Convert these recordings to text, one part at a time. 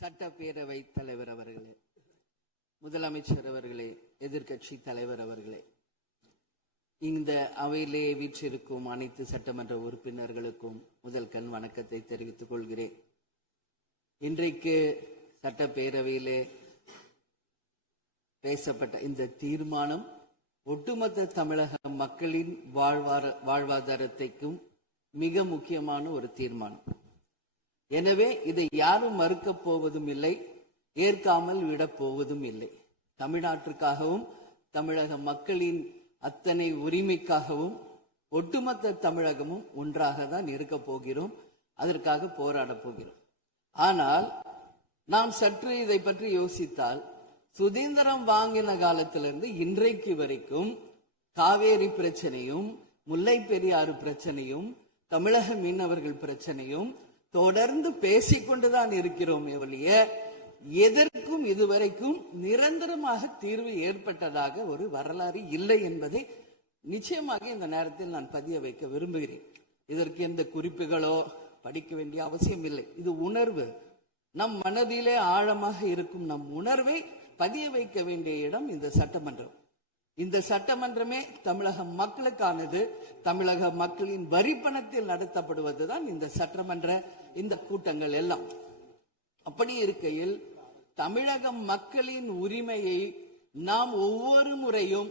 சட்டப்பேரவை தலைவர் அவர்களே, முதலமைச்சர் அவர்களே, எதிர்கட்சி தலைவர் அவர்களே, இந்த அவையிலே வீற்றிருக்கும் அனைத்து சட்டமன்ற உறுப்பினர்களுக்கும் முதல் கண் வணக்கத்தை தெரிவித்துக் கொள்கிறேன். இன்றைக்கு சட்டப்பேரவையிலே பேசப்பட்ட இந்த தீர்மானம் ஒட்டுமொத்த தமிழக மக்களின் வாழ்வாதாரத்தைக்கும் மிக முக்கியமான ஒரு தீர்மானம். எனவே இதை யாரும் மறுக்கப் போவதும் இல்லை, ஏற்காமல் விடப் போவதும் இல்லை. தமிழ்நாட்டிற்காகவும் தமிழக மக்களின் அத்தனை உரிமைக்காகவும் ஒட்டுமொத்த தமிழகமும் ஒன்றாக தான் இருக்க போகிறோம், அதற்காக போராட போகிறோம். ஆனால் நாம் சற்று இதை பற்றி யோசித்தால், சுதந்திரம் வாங்கின காலத்திலிருந்து இன்றைக்கு வரைக்கும் காவேரி பிரச்சனையும் முல்லை பெரியாறு பிரச்சனையும் தமிழக மீனவர்கள் பிரச்சனையும் தொடர்ந்து பேசிக்கொண்டுதான் இருக்கிறோம். ஒழிய எதற்கும் இதுவரைக்கும் நிரந்தரமாக தீர்வு ஏற்பட்டதாக ஒரு வரலாறு இல்லை என்பதை நிச்சயமாக இந்த நேரத்தில் நான் பதிய வைக்க விரும்புகிறேன். இதற்கு எந்த குறிப்புகளோ படிக்க வேண்டிய அவசியம் இல்லை. இது உணர்வு, நம் மனதிலே ஆழமாக இருக்கும் நம் உணர்வை பதிய வைக்க வேண்டிய இடம் இந்த சட்டமன்றம். இந்த சட்டமன்றமே தமிழக மக்களுக்கானது. தமிழக மக்களின் வரி பணத்தில் நடத்தப்படுவதுதான் இந்த சட்டமன்ற இந்த கூட்டங்கள் எல்லாம். அப்படி இருக்கையில் தமிழக மக்களின் உரிமையை நாம் ஒவ்வொரு முறையும்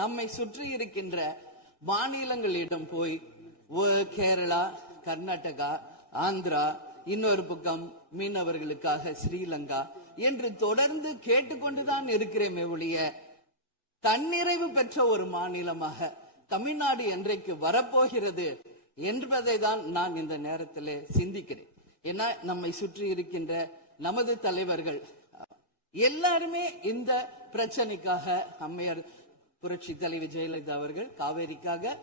நம்மை சுற்றி இருக்கின்ற மாநிலங்களிடம் போய் கேரளா, கர்நாடகா, ஆந்திரா, இன்னொரு பக்கம் மீனவர்களுக்காக ஸ்ரீலங்கா என்று தொடர்ந்து கேட்டுக்கொண்டுதான் இருக்கிறேன். ஒழிய தன்னிறைவு பெற்ற ஒரு மாநிலமாக தமிழ்நாடு என்றைக்கு வரப்போகிறது என்பதை தான் நான் இந்த நேரத்தில் சிந்திக்கிறேன். ஏன்னா நம்மை சுற்றி இருக்கின்ற நமது தலைவர்கள் எல்லாருமே இந்த பிரச்சனைக்காக, அம்மையார் புரட்சி தலைவி ஜெயலலிதா அவர்கள் காவேரிக்காக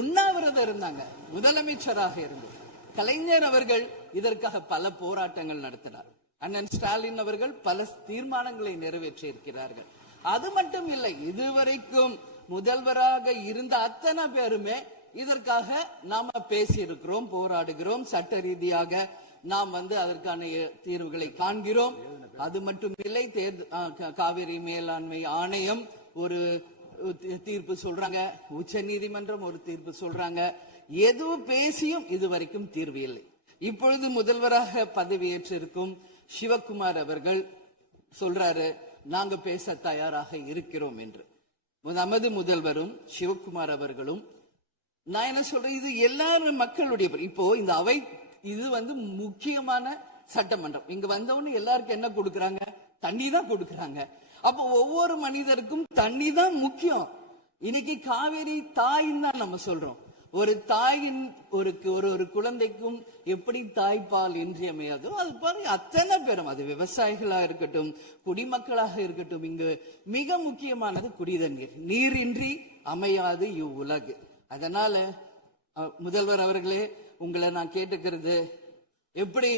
உண்ணாவிரதம் இருந்தாங்க, முதலமைச்சராக இருந்து. கலைஞர் அவர்கள் இதற்காக பல போராட்டங்கள் நடத்தினார். அண்ணன் ஸ்டாலின் அவர்கள் பல தீர்மானங்களை நிறைவேற்றி இருக்கிறார்கள். அது மட்டும் இல்லை, இதுவரைக்கும் முதல்வராக இருந்த அத்தனை பேருமே இதற்காக நாம பேசி இருக்கிறோம், போராடுகிறோம், சட்ட ரீதியாக நாம் அதற்கான தீர்வுகளை காண்கிறோம். அது மட்டும் இல்லை, காவிரி மேலாண்மை ஆணையம் ஒரு தீர்ப்பு சொல்றாங்க, உச்ச நீதிமன்றம் ஒரு தீர்ப்பு சொல்றாங்க. எதுவும் பேசியும் இதுவரைக்கும் தீர்வு இல்லை. இப்பொழுது முதல்வராக பதவியேற்றிருக்கும் சிவகுமார் அவர்கள் சொல்றாரு, நாங்க பேச தயாராக இருக்கிறோம் என்று. நமது முதல்வரும் சிவகுமார் அவர்களும், நான் என்ன சொல்றேன், இது எல்லாரும் மக்களுடைய, இப்போ இந்த அவை இது முக்கியமான சட்டமன்றம். இங்க வந்தவொன்னு எல்லாருக்கும் என்ன கொடுக்கறாங்க? தண்ணி தான் கொடுக்கறாங்க. அப்போ ஒவ்வொரு மனிதருக்கும் தண்ணி தான் முக்கியம். இன்னைக்கு காவேரி தாயின்னு தான் நம்ம சொல்றோம். ஒரு தாயின் ஒரு குழந்தைக்கும் எப்படி தாய்ப்பால் இன்றியமையாதோ அது பாருங்க, அத்தனை பேரும், அது விவசாயிகளா இருக்கட்டும், குடிமக்களாக இருக்கட்டும், இங்கு மிக முக்கியமானது குடிதண்ணீர். நீரின்றி அமையாது இவ்வுலகு. அதனால முதல்வர் அவர்களே, உங்களை நான் கேட்டுக்கிறது, எப்படி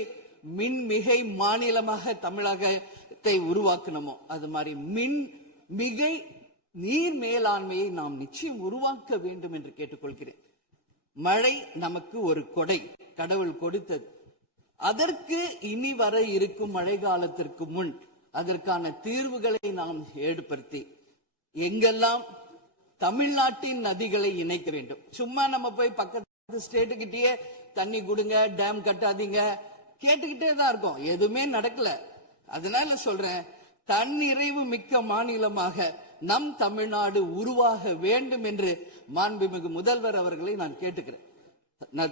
மின் மிகை மாநிலமாக தமிழகத்தை உருவாக்கணுமோ அது மாதிரி மின் மிகை நீர் மேலாண்மையை நாம் நிச்சயம் உருவாக்க வேண்டும் என்று கேட்டுக்கொள்கிறேன். மழை நமக்கு ஒரு கொடை, கடவுள் கொடுத்தது. அதற்கு இனி வர இருக்கும் மழை காலத்திற்கு முன் அதற்கான தீர்வுகளை நாம் ஏற்படுத்தி எங்கெல்லாம் தமிழ்நாட்டின் நதிகளை இணைக்க வேண்டும். சும்மா நம்ம போய் பக்கத்து ஸ்டேட்டுக்கிட்டே தண்ணி கொடுங்க, டேம் கட்டாதீங்க கேட்டுக்கிட்டே தான் இருக்கோம், எதுவுமே நடக்கல. அதனால சொல்றேன், தன்னிறைவு மிக்க மாநிலமாக நம் தமிழ்நாடு உருவாக வேண்டும் என்று மாண்புமிகு முதல்வர் அவர்களை நான் கேட்டுக்கிறேன்.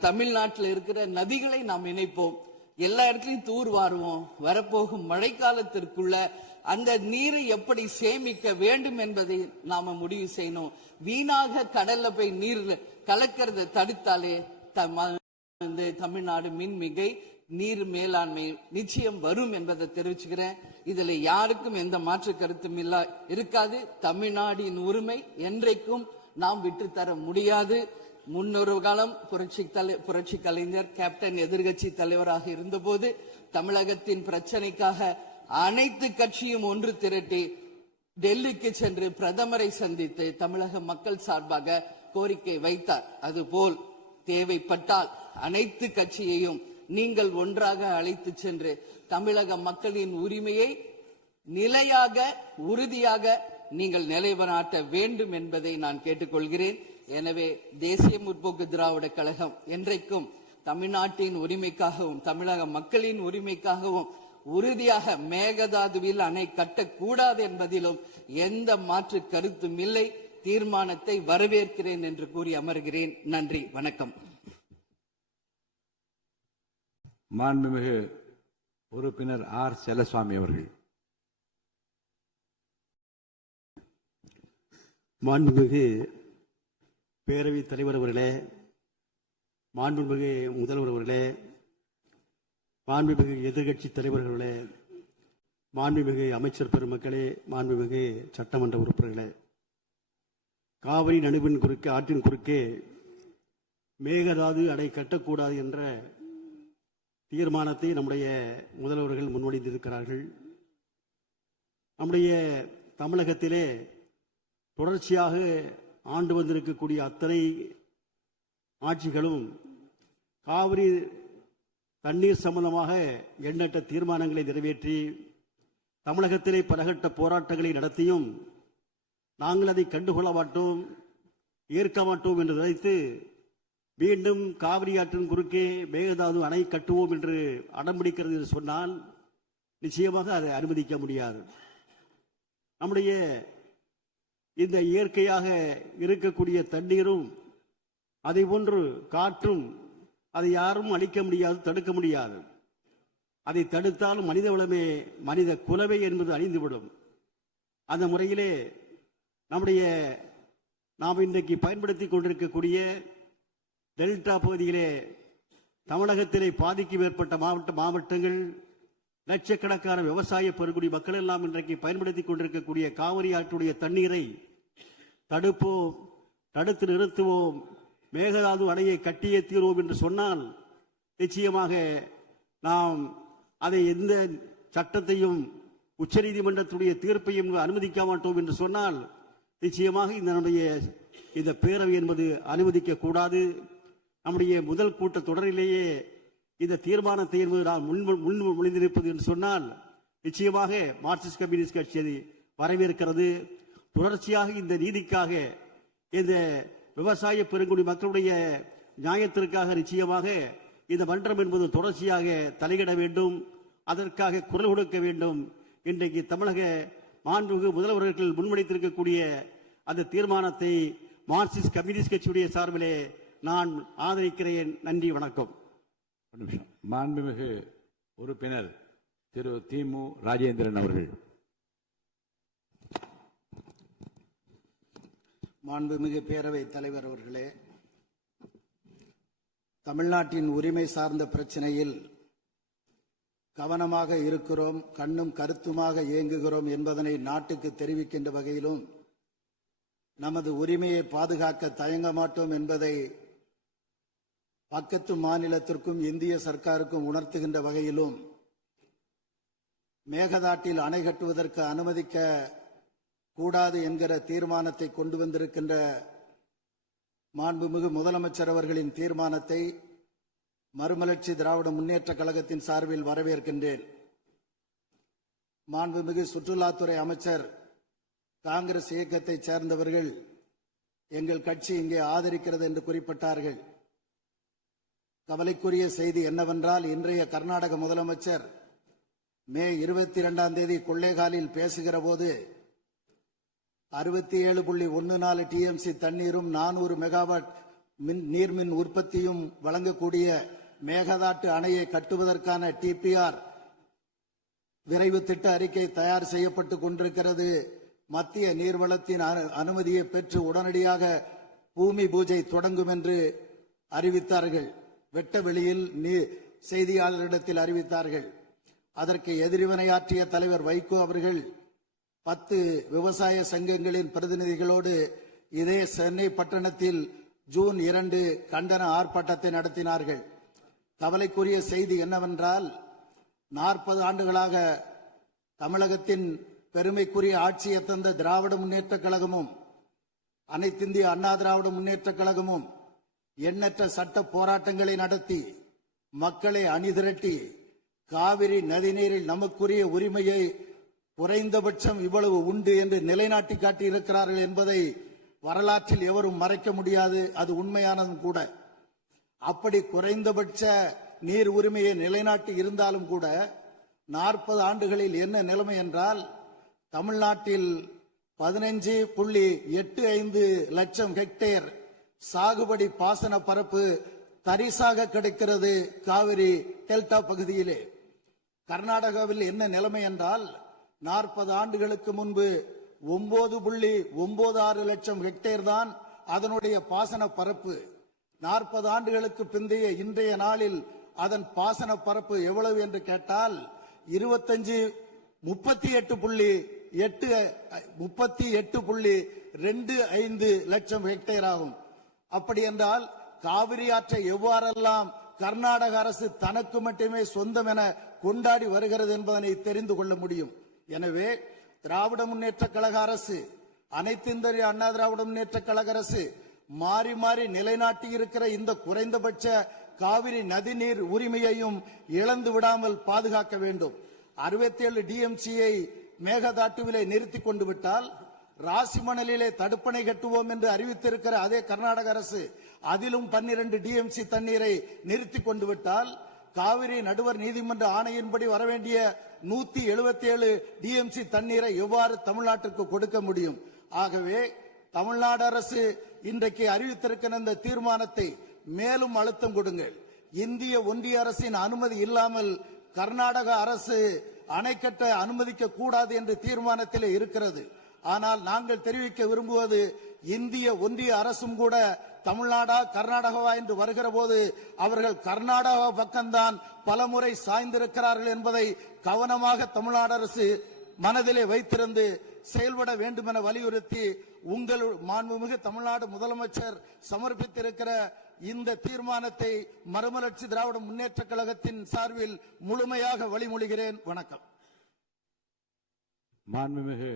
தமிழ்நாட்டில் இருக்கிற நதிகளை நாம் இணைப்போம், எல்லா இடத்துலையும் தூர்வாருவோம். வரப்போகும் மழைக்காலத்திற்குள்ள அந்த நீரை எப்படி சேமிக்க வேண்டும் என்பதை நாம முடிவு செய்யணும். வீணாக கடல்ல போய் நீர் கலக்கிறத தடுத்தாலே தமிழ்நாடு மின்மிகை நீர் மேலாண்மை நிச்சயம் வரும் என்பதை தெரிவிச்சுக்கிறேன். இதுல யாருக்கும் எந்த மாற்று கருத்தும் இருக்காது. தமிழ்நாடின் உரிமை என்றைக்கும் நாம் விட்டு தர முடியாது. முன்னொரு காலம் புரட்சி கலைஞர் கேப்டன் எதிர்கட்சி தலைவராக இருந்தபோது தமிழகத்தின் பிரச்சனைக்காக அனைத்து கட்சியும் ஒன்று திரட்டி டெல்லிக்கு சென்று பிரதமரை சந்தித்து தமிழக மக்கள் சார்பாக கோரிக்கை வைத்தார். அதுபோல் தேவைப்பட்டால் அனைத்து கட்சியையும் நீங்கள் ஒன்றாக அழைத்து சென்று தமிழக மக்களின் உரிமையை நிலையாக உறுதியாக நீங்கள் நிலைநாட்ட வேண்டும் என்பதை நான் கேட்டுக்கொள்கிறேன். எனவே தேசிய முற்போக்கு திராவிட கழகம் என்றைக்கும் தமிழ்நாட்டின் உரிமைக்காகவும் தமிழக மக்களின் உரிமைக்காகவும் உறுதியாக மேகதாதுவில் அணை கட்டக்கூடாது என்பதிலும் எந்த மாற்று கருத்தும் இல்லை. தீர்மானத்தை வரவேற்கிறேன் என்று கூறி அமர்கிறேன். நன்றி, வணக்கம். மாண்புமிகு உறுப்பினர் ஆர் செல்லசுவாமி அவர்கள். மாண்புமிகு பேரவைத் தலைவர் அவர்களே, மாண்புமிகு முதல்வர் அவர்களே, மாண்புமிகு எதிர்கட்சி தலைவர்களே, மாண்புமிகு அமைச்சர் பெருமக்களே, மாண்புமிகு சட்டமன்ற உறுப்பினர்களே, காவிரி நடுவின் குறுக்கே ஆற்றின் குறுக்கே மேகதாது அணை கட்டக்கூடாது என்ற தீர்மானத்தை நம்முடைய முதல்வர்கள் முன்மொழிந்திருக்கிறார்கள். நம்முடைய தமிழகத்திலே தொடர்ச்சியாக ஆண்டு வந்திருக்கக்கூடிய அத்தனை ஆட்சிகளும் காவிரி தண்ணீர் சம்பந்தமாக எண்ணற்ற தீர்மானங்களை நிறைவேற்றி தமிழகத்திலே பலகட்ட போராட்டங்களை நடத்தியும் நாங்கள் அதை கண்டுகொள்ள மாட்டோம், ஏற்க மாட்டோம் என்று நினைத்து மீண்டும் காவிரி ஆற்றின் குறுக்கே மேகதாது அணை கட்டுவோம் என்று அடம்பிடிக்கிறது என்று சொன்னால் நிச்சயமாக அதை அனுமதிக்க முடியாது. நம்முடைய இந்த இயற்கையாக இருக்கக்கூடிய தண்ணீரும் அதை போன்று காற்றும் அதை யாரும் அழிக்க முடியாது, தடுக்க முடியாது. அதை தடுத்தாலும் மனித வளமே மனித குலவை என்பது அழிந்துவிடும். அந்த முறையிலே நாம் இன்றைக்கு பயன்படுத்தி கொண்டிருக்கக்கூடிய டெல்டா பகுதியிலே தமிழகத்திலே பாதிக்கும் ஏற்பட்ட மாவட்டங்கள் லட்சக்கணக்கான விவசாய பெருங்குடி மக்கள் எல்லாம் இன்றைக்கு பயன்படுத்தி கொண்டிருக்கக்கூடிய காவிரி ஆற்றுடைய தண்ணீரை தடுப்போம், தடுத்து நிறுத்துவோம், மேகதாது அணையை கட்டியே தீர்வோம் என்று சொன்னால் நிச்சயமாக நாம் அதை எந்த சட்டத்தையும் உச்சநீதிமன்றத்துடைய தீர்ப்பையும் அனுமதிக்க மாட்டோம் என்று சொன்னால் நிச்சயமாக இந்த பேரவை என்பது அனுமதிக்க கூடாது. நம்முடைய முதல் கூட்ட தொடரிலேயே இந்த தீர்மானத்தை நாம் முன்மொழிந்திருப்பது என்று சொன்னால் நிச்சயமாக மார்க்சிஸ்ட் கம்யூனிஸ்ட் கட்சி அதை வரவேற்கிறது. தொடர்ச்சியாக இந்த நீதிக்காக, இந்த விவசாய பெருங்குடி மக்களுடைய நியாயத்திற்காக நிச்சயமாக இந்த மன்றம் என்பது தொடர்ச்சியாக தலையிட வேண்டும், அதற்காக குரல் கொடுக்க வேண்டும். இன்றைக்கு தமிழக மாண்புமிகு முதல்வர்கள் முன்மொழித்திருக்கக்கூடிய அந்த தீர்மானத்தை மார்க்சிஸ்ட் கம்யூனிஸ்ட் கட்சியுடைய சார்பிலே நான் ஆதரிக்கிறேன். நன்றி, வணக்கம். மாண்புமிகு உறுப்பினர் திரு திமு ராஜேந்திரன் அவர்கள். மாண்புமிகு பேரவைத் தலைவர் அவர்களே, தமிழ்நாட்டின் உரிமை சார்ந்த பிரச்சனையில் கவனமாக இருக்கிறோம், கண்ணும் கருத்துமாக இயங்குகிறோம் என்பதனை நாட்டுக்கு தெரிவிக்கின்ற வகையிலும் நமது உரிமையை பாதுகாக்க தயங்க மாட்டோம் என்பதை பக்கத்து மாநிலத்திற்கும் இந்திய சர்க்காருக்கும் உணர்த்துகின்ற வகையிலும் மேகதாட்டில் அணை கட்டுவதற்கு அனுமதிக்க கூடாது என்கிற தீர்மானத்தை கொண்டு வந்திருக்கின்ற மாண்புமிகு முதலமைச்சர் அவர்களின் தீர்மானத்தை மறுமலர்ச்சி திராவிட முன்னேற்ற கழகத்தின் சார்பில் வரவேற்கின்றேன். மாண்புமிகு சுற்றுலாத்துறை அமைச்சர் காங்கிரஸ் இயக்கத்தைச் சேர்ந்தவர்கள் எங்கள் கட்சி இங்கே ஆதரிக்கிறது என்று குறிப்பிட்டார்கள். கவலைக்குரிய செய்தி என்னவென்றால், இன்றைய கர்நாடக முதலமைச்சர் மே 22 கொள்ளைகாலில் பேசுகிற போது 67.14 டிஎம்சி தண்ணீரும் 400 மெகாவாட் நீர்மின் உற்பத்தியும் வழங்கக்கூடிய மேகதாட்டு அணையை கட்டுவதற்கான டிபிஆர் விரைவு திட்ட அறிக்கை தயார் செய்யப்பட்டுக் கொண்டிருக்கிறது. மத்திய நீர்வளத்தின் அனுமதியை பெற்று உடனடியாக பூமி பூஜை தொடங்கும் என்று அறிவித்தார்கள். வெட்ட வெளியில் செய்தியாளர்களிடத்தில் அறிவித்தார்கள். அதற்கு எதிர்வினையாற்றிய தலைவர் வைகோ அவர்கள் 10 விவசாய சங்கங்களின் பிரதிநிதிகளோடு இதே சென்னை பட்டணத்தில் ஜூன் 2 கண்டன ஆர்ப்பாட்டத்தை நடத்தினார்கள். கவலைக்குரிய செய்தி என்னவென்றால், 40 ஆண்டுகளாக தமிழகத்தின் பெருமைக்குரிய ஆட்சியை தந்த திராவிட முன்னேற்ற கழகமும் அனைத்திந்திய அண்ணா திராவிட முன்னேற்ற கழகமும் எண்ணற்ற சட்ட போராட்டங்களை நடத்தி மக்களை அணிதிரட்டி காவிரி நதிநீரில் நமக்குரிய உரிமையை குறைந்தபட்சம் இவ்வளவு உண்டு என்று நிலைநாட்டி காட்டி இருக்கிறார்கள் என்பதை வரலாற்றில் எவரும் மறைக்க முடியாது. அது உண்மையானதும் கூட. அப்படி குறைந்தபட்ச நீர் உரிமையை நிலைநாட்டி இருந்தாலும் கூட 40 ஆண்டுகளில் என்ன நிலைமை என்றால், தமிழ்நாட்டில் 15.85 லட்சம் ஹெக்டேர் சாகுபடி பாசன பரப்பு தரிசாக கிடைக்கிறது காவிரி டெல்டா பகுதியிலே. கர்நாடகாவில் என்ன நிலைமை என்றால், 40 ஆண்டுகளுக்கு முன்பு 9.96 லட்சம் ஹெக்டேர் தான் அதனுடைய பாசன பரப்பு. 40 ஆண்டுகளுக்கு பிந்தைய இன்றைய நாளில் அதன் பாசன பரப்பு எவ்வளவு என்று கேட்டால் 38.25 லட்சம் ஹெக்டேர் ஆகும். அப்படி என்றால் காவிரி ஆற்றை எவ்வாறெல்லாம் கர்நாடக அரசு தனக்கு மட்டுமே சொந்தம் என கொண்டாடி வருகிறது என்பதனை தெரிந்து கொள்ள முடியும். எனவே திராவிட முன்னேற்ற கழக அரசு, அனைத்து இந்திய அண்ணா திராவிட முன்னேற்ற கழக அரசு மாறி மாறி நிலைநாட்டி இருக்கிற இந்த குறைந்தபட்ச காவிரி நதிநீர் உரிமையையும் இழந்து விடாமல் பாதுகாக்க வேண்டும். 67 டிஎம்சியை மேகதாட்டுவிலே நிறுத்தி கொண்டு விட்டால், ராசிமணலிலே தடுப்பணை கட்டுவோம் என்று அறிவித்திருக்கிற அதே கர்நாடக அரசு அதிலும் 12 டிஎம்சி தண்ணீரை நிறுத்தி கொண்டு விட்டால், காவிரி நடுவர் நீதிமன்ற ஆணையின்படி வரவேண்டிய 177 டிஎம்சி தண்ணீரை எவ்வாறு தமிழ்நாட்டிற்கு கொடுக்க முடியும்? ஆகவே தமிழ்நாடு அரசு இன்றைக்கு அறிவித்திருக்கிற இந்த தீர்மானத்தை மேலும் அழுத்தம் கொடுங்கள். இந்திய ஒன்றிய அரசின் அனுமதி இல்லாமல் கர்நாடக அரசு அணை கட்ட அனுமதிக்க கூடாது என்று தீர்மானத்தில் இருக்கிறது. ஆனால் நாங்கள் தெரிவிக்க விரும்புவது, இந்திய ஒன்றிய அரசும் கூட தமிழ்நாடா கர்நாடகாவா என்று வருகிற போது அவர்கள் கர்நாடகா பக்கம்தான் பலமுறை சாய்ந்திருக்கிறார்கள் என்பதை கவனமாக தமிழ்நாடு அரசு மனதிலே வைத்திருந்து செயல்பட வேண்டும் என வலியுறுத்தி, உங்கள் மாண்புமிகு தமிழ்நாடு முதலமைச்சர் சமர்ப்பித்திருக்கிற இந்த தீர்மானத்தை மறுமலர்ச்சி திராவிட முன்னேற்ற கழகத்தின் சார்பில் முழுமையாக வழிமொழிகிறேன். வணக்கம். மாண்புமிகு